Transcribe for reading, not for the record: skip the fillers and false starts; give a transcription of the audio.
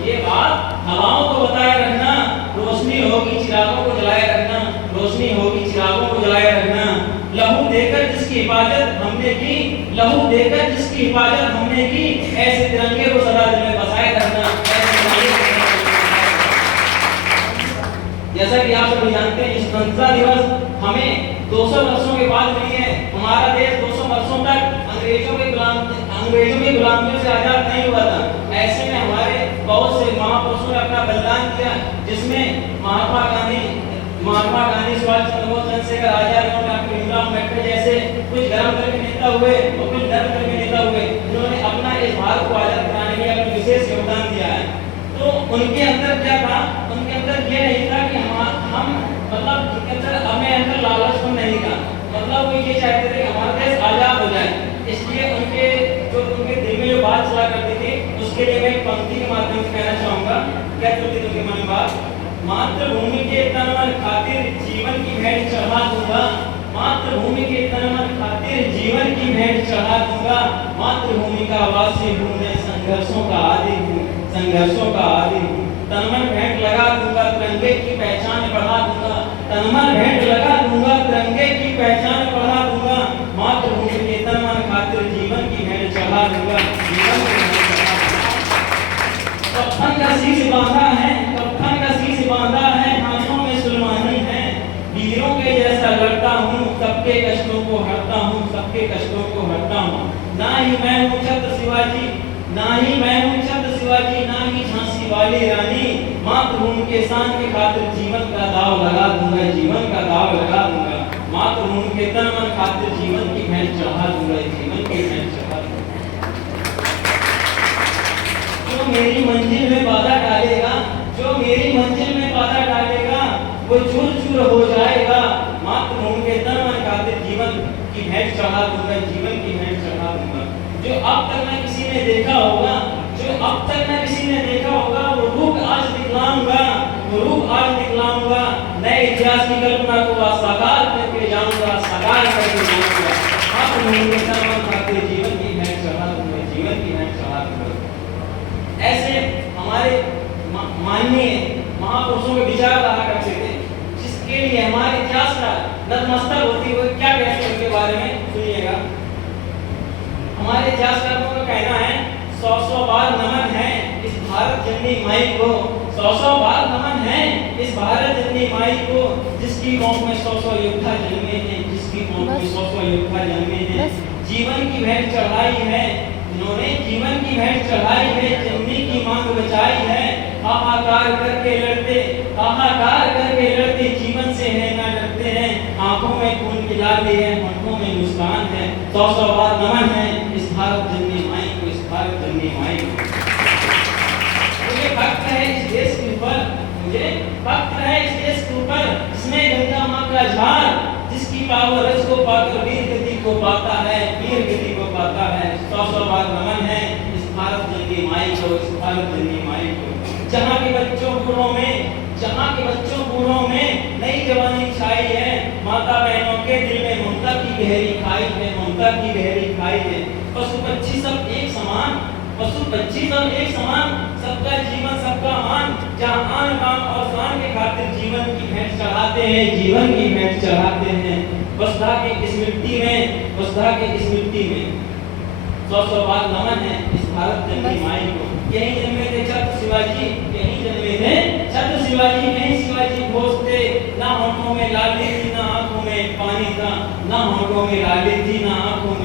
ये बात हवाओं को बताए रखना, रोशनी होगी चिरागों को जलाए रखना, रोशनी होगी चिरागों को जलाए रखना। लहू देकर जिसकी हिफाजत हमने की, लहू देकर जिसकी हिफाजत हमने की, ऐसे तिरंगे को सदा दिल में बसाए रखना। जैसा कि आप सभी जानते हैं, इस स्वतंत्रता दिवस हमें 200 वर्षों के बाद मिली है। हमारा देश 200 वर्षों तक अंग्रेजों की गुलामी से आजाद नहीं हुआ था। ऐसे में हमारे बहुत से महापुरुषों ने अपना बलिदान दिया, जिसमें महात्मा गांधी, सुभाष चंद्र बोस, चंद्रशेखर आजाद और डॉक्टर भीमराव अम्बेडकर जैसे कुछ गर्म करके नेता हुए और कुछ नर्म करके नेता हुए, जिन्होंने अपना इस भारत को आजाद कराने में अपना विशेष योगदान दिया है। तो उनके अंदर क्या था? उनके अंदर ये नहीं था कि हम मतलब उनके अंदर हमें अंदर लालचपन नहीं था, मतलब वो ये चाहते थे कि हमारा देश आजाद हो जाए। इसलिए उनके दिल में जो बात चला करती थी, उसके लिए मैं एक पंक्ति के माध्यम से कहना चाहूंगा। क्या चलती थी मन में बात? मातृभूमि के तन मन खातिर जीवन की भेंट चढ़ा दूंगा, मातृभूमि के तन मन खातिर जीवन की भेंट चढ़ा दूंगा। मातृभूमि का वासी हूँ मैं, संघर्षों का आदी हूँ, संघर्षों का आदी हूँ। तनमन भेंट लगा दूंगा, तिरंगे की पहचान बढ़ा दूंगा, तनमन भेंट लगा दूंगा, तिरंगे की पहचान बढ़ा दूंगा। मातृभूमि के तन मन खातिर जीवन की भेंट चढ़ा दूंगा, जीवन की भेंट चढ़ा दूंगा। कफन का शीश बांधा है, कफन का शीश बांधा है, हाथों में सुलमानी है। वीरों के जैसा लड़ता हूँ, सबके कष्टों को हरता हूँ, सबके कष्टों को हरता हूँ। ना ही मैं हूँ छत्र शिवाजी, ना ही मैं हूँ छत्र शिवाजी, ना ही झांसी वाली रानी। मातृभूमि के शान की खातिर जीवन का दाव लगा दूंगा, जीवन का दाव लगा दूंगा। मातृभूमि के तन मन खातिर जीवन की भेंट चढ़ा दूंगा, जीवन की भेंट चढ़ा दूंगा। जो मेरी मंजिल में बाधा डालेगा, जो मेरी मंजिल में बाधा डालेगा, वो चूर चूर हो जाएगा। मातृभूमि के तन मन खातिर जीवन की भेंट चढ़ा दूंगा, जीवन की भेंट चढ़ा दूंगा। जो अब तक न किसी ने देखा होगा, जो अब तक न किसी ने देखा होगा, वो रूप आज दिखलाऊंगा, वो रूप आज दिखलाऊंगा। नए इतिहास की कल्पना को साकार करके जाऊंगा, साकार करके जाऊंगा। मातृभूमि के तन मन खातिर जीवन की भेंट चढ़ा दूंगा, जीवन की भेंट चढ़ा दूंगा। ऐसे हमारे माननीय महापुरुषों के विचार रहा करते थे, जिसके लिए हमारे इतिहास का नतमस्तक होती हुई क्या कहते हैं उनके बारे में सुनिएगा। हमारे इतिहासकारों का कहना है, 100 बार नमन है इस भारत जननी माई को, 100 बार नमन है इस भारत जननी माई को, जिसकी कौम में 100 योद्धा जन्मे हैं, जिसकी कौम में 100 योद्धा जन्मे हैं। जीवन की भेंट चढ़ाई है, जिन्होंने जीवन की भेंट चढ़ाई है, जननी की मांग बचाई है। हाहाकार करके लड़ते, हाहाकार करके लड़ते, जीवन से है ना डरते हैं। आंखों में खून की लाली है, होठों में मुस्कान है। 100 बार नमन है इस भारत जननी माई को, इस भारत जननी माई को। मुझे फख्र है इस देश के ऊपर, मुझे फख्र है इस देश के ऊपर, इसमें गंगा माँ का झार, जिसकी पावरस को पाकर वीर गति को पाता है, वीर गति को पाता है। 100 बार नमन है इस भारत जननी माई को, इस भारत जननी माई को। जहाँ के बच्चों बूढ़ों में नई जवानी छाई है, माता बहनों के दिल में ममता की गहरी खाई है, ममता की गहरी खाई है। पशु पक्षी सब एक समान, पशु पक्षी सब एक समान, सबका जीवन सबका मान। जहाँ आन बान और शान के खातिर जीवन की भेंट चढ़ाते हैं, जीवन की भेंट चढ़ाते हैं। वसुधा की स्मृति में, वसुधा की स्मृति में 100 बार नमन है इस भारत जननी माई को। यहीं जन्मे थे छत्र शिवाजी, यहीं जन्मे थे छत्र शिवाजी, यहीं शिवाजी घोष थे। ना होठों में लाली थी, ना आंखों में पानी था, ना होठों में लाली थी, ना आंखों